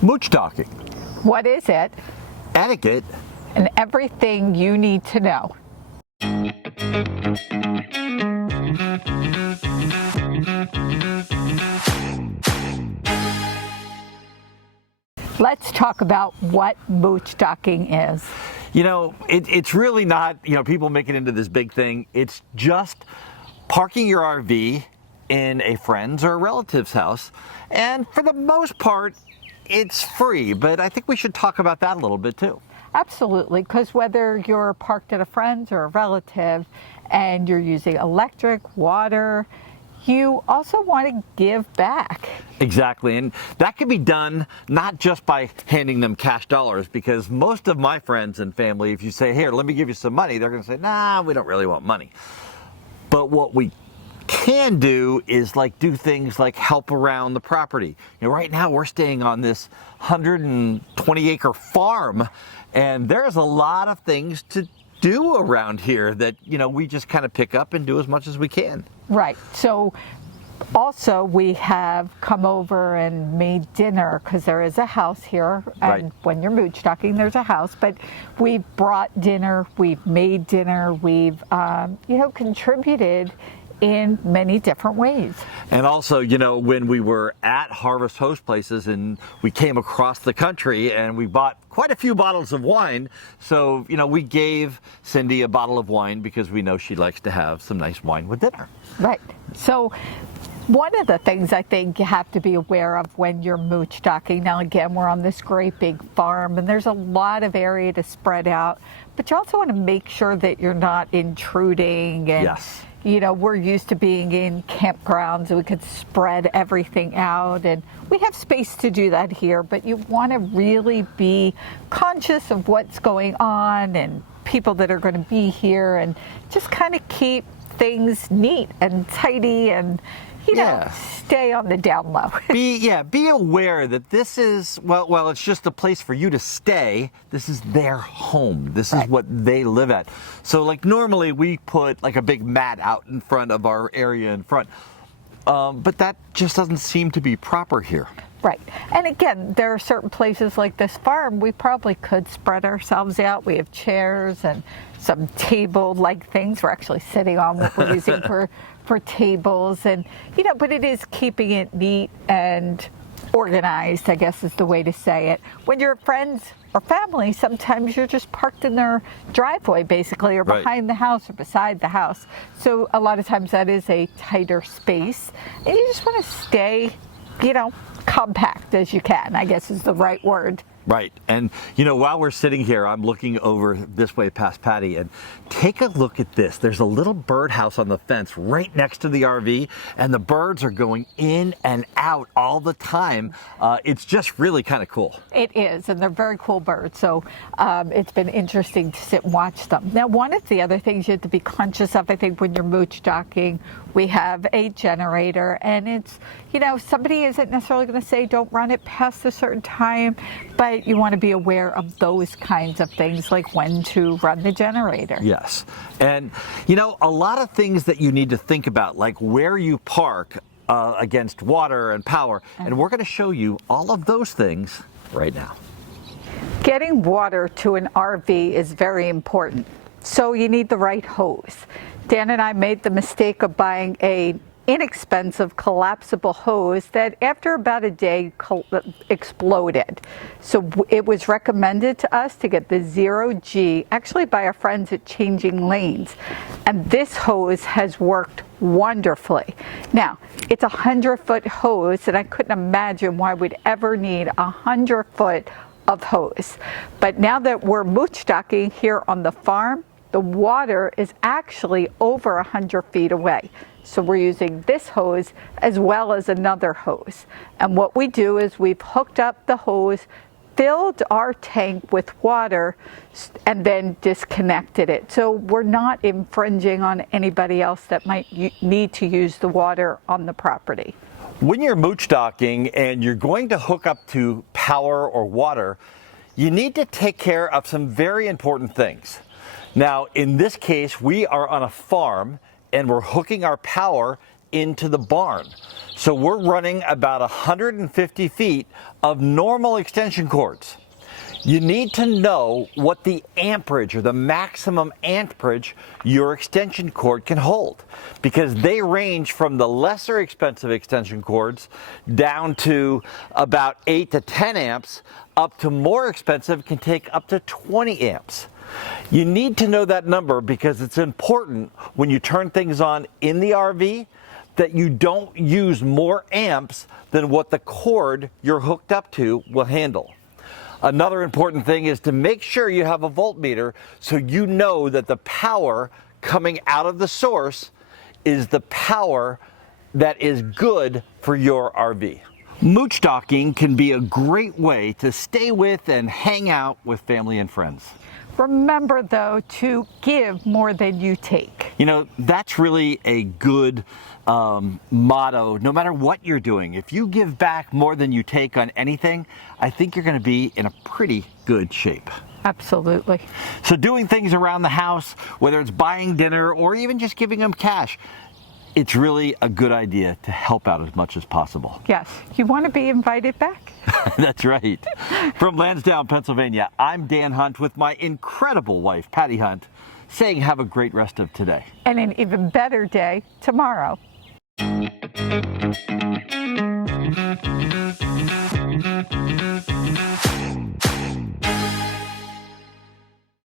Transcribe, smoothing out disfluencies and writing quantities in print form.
Moochdocking. What is it? Etiquette. And everything you need to know. Let's talk about what moochdocking is. You know, it's really not, people make it into this big thing. It's just parking your RV in a friend's or a relative's house. And for the most part, it's free, but I think we should talk about that a little bit too. Absolutely, because whether you're parked at a friend's or a relative and you're using electric, water, you also want to give back. Exactly, and that can be done not just by handing them cash dollars, because most of my friends and family, if you say, here, let me give you some money, they're going to say, nah, we don't really want money. But what we can do is do things like help around the property. Right now we're staying on this 120-acre farm, and there's a lot of things to do around here that we just kind of pick up and do as much as we can. Right. So also we have come over and made dinner, because there is a house here, and right. When you're moochdocking there's a house, but we've brought dinner, we've made dinner, we've contributed in many different ways. And also, when we were at Harvest Host Places and we came across the country and we bought quite a few bottles of wine, so, we gave Cindy a bottle of wine because we know she likes to have some nice wine with dinner. Right. So one of the things I think you have to be aware of when you're moochdocking, now again, we're on this great big farm and there's a lot of area to spread out, but you also want to make sure that you're not intruding. And yes. We're used to being in campgrounds and we could spread everything out, and we have space to do that here, but you want to really be conscious of what's going on and people that are going to be here, and just kind of keep things neat and tidy and stay on the down low. Be aware that this is, well, it's just a place for you to stay. This is their home. This is what they live at. So normally we put a big mat out in front of our area in front. But that just doesn't seem to be proper here. Right. And again, there are certain places like this farm, we probably could spread ourselves out. We have chairs and some table-like things we're actually sitting on, what we're using for tables. And, but it is keeping it neat and organized, I guess is the way to say it. When you're friends or family, sometimes you're just parked in their driveway, basically, or behind the house or beside the house. So a lot of times that is a tighter space. And you just want to stay, compact as you can, I guess is the right word. Right. And, while we're sitting here, I'm looking over this way past Patti, and take a look at this. There's a little birdhouse on the fence right next to the RV, and the birds are going in and out all the time. It's just really kind of cool. It is, and they're very cool birds. So it's been interesting to sit and watch them. Now, one of the other things you have to be conscious of, I think, when you're moochdocking, we have a generator, and it's, somebody isn't necessarily going to say don't run it past a certain time, but you want to be aware of those kinds of things, like when to run the generator. Yes. And, a lot of things that you need to think about, like where you park against water and power, and we're going to show you all of those things right now. Getting water to an RV is very important, so you need the right hose. Dan and I made the mistake of buying an inexpensive collapsible hose that after about a day exploded. So it was recommended to us to get the 0G, actually by our friends at Changing Lanes. And this hose has worked wonderfully. Now, it's a 100-foot hose, and I couldn't imagine why we'd ever need 100-foot of hose. But now that we're moochdocking here on the farm, the water is actually over 100 feet away. So we're using this hose as well as another hose. And what we do is we've hooked up the hose, filled our tank with water, and then disconnected it. So we're not infringing on anybody else that might need to use the water on the property. When you're moochdocking and you're going to hook up to power or water, you need to take care of some very important things. Now, in this case, we are on a farm and we're hooking our power into the barn. So we're running about 150 feet of normal extension cords. You need to know what the amperage or the maximum amperage your extension cord can hold, because they range from the lesser expensive extension cords down to about 8 to 10 amps, up to more expensive can take up to 20 amps. You need to know that number because it's important when you turn things on in the RV that you don't use more amps than what the cord you're hooked up to will handle. Another important thing is to make sure you have a voltmeter so you know that the power coming out of the source is the power that is good for your RV. Moochdocking can be a great way to stay with and hang out with family and friends. Remember, though, to give more than you take. You know, that's really a good motto, no matter what you're doing. If you give back more than you take on anything, I think you're going to be in a pretty good shape. Absolutely. So doing things around the house, whether it's buying dinner or even just giving them cash, it's really a good idea to help out as much as possible. Yes, you want to be invited back. That's right. From Lansdowne, Pennsylvania, I'm Dan Hunt with my incredible wife, Patti Hunt, saying have a great rest of today. And an even better day tomorrow.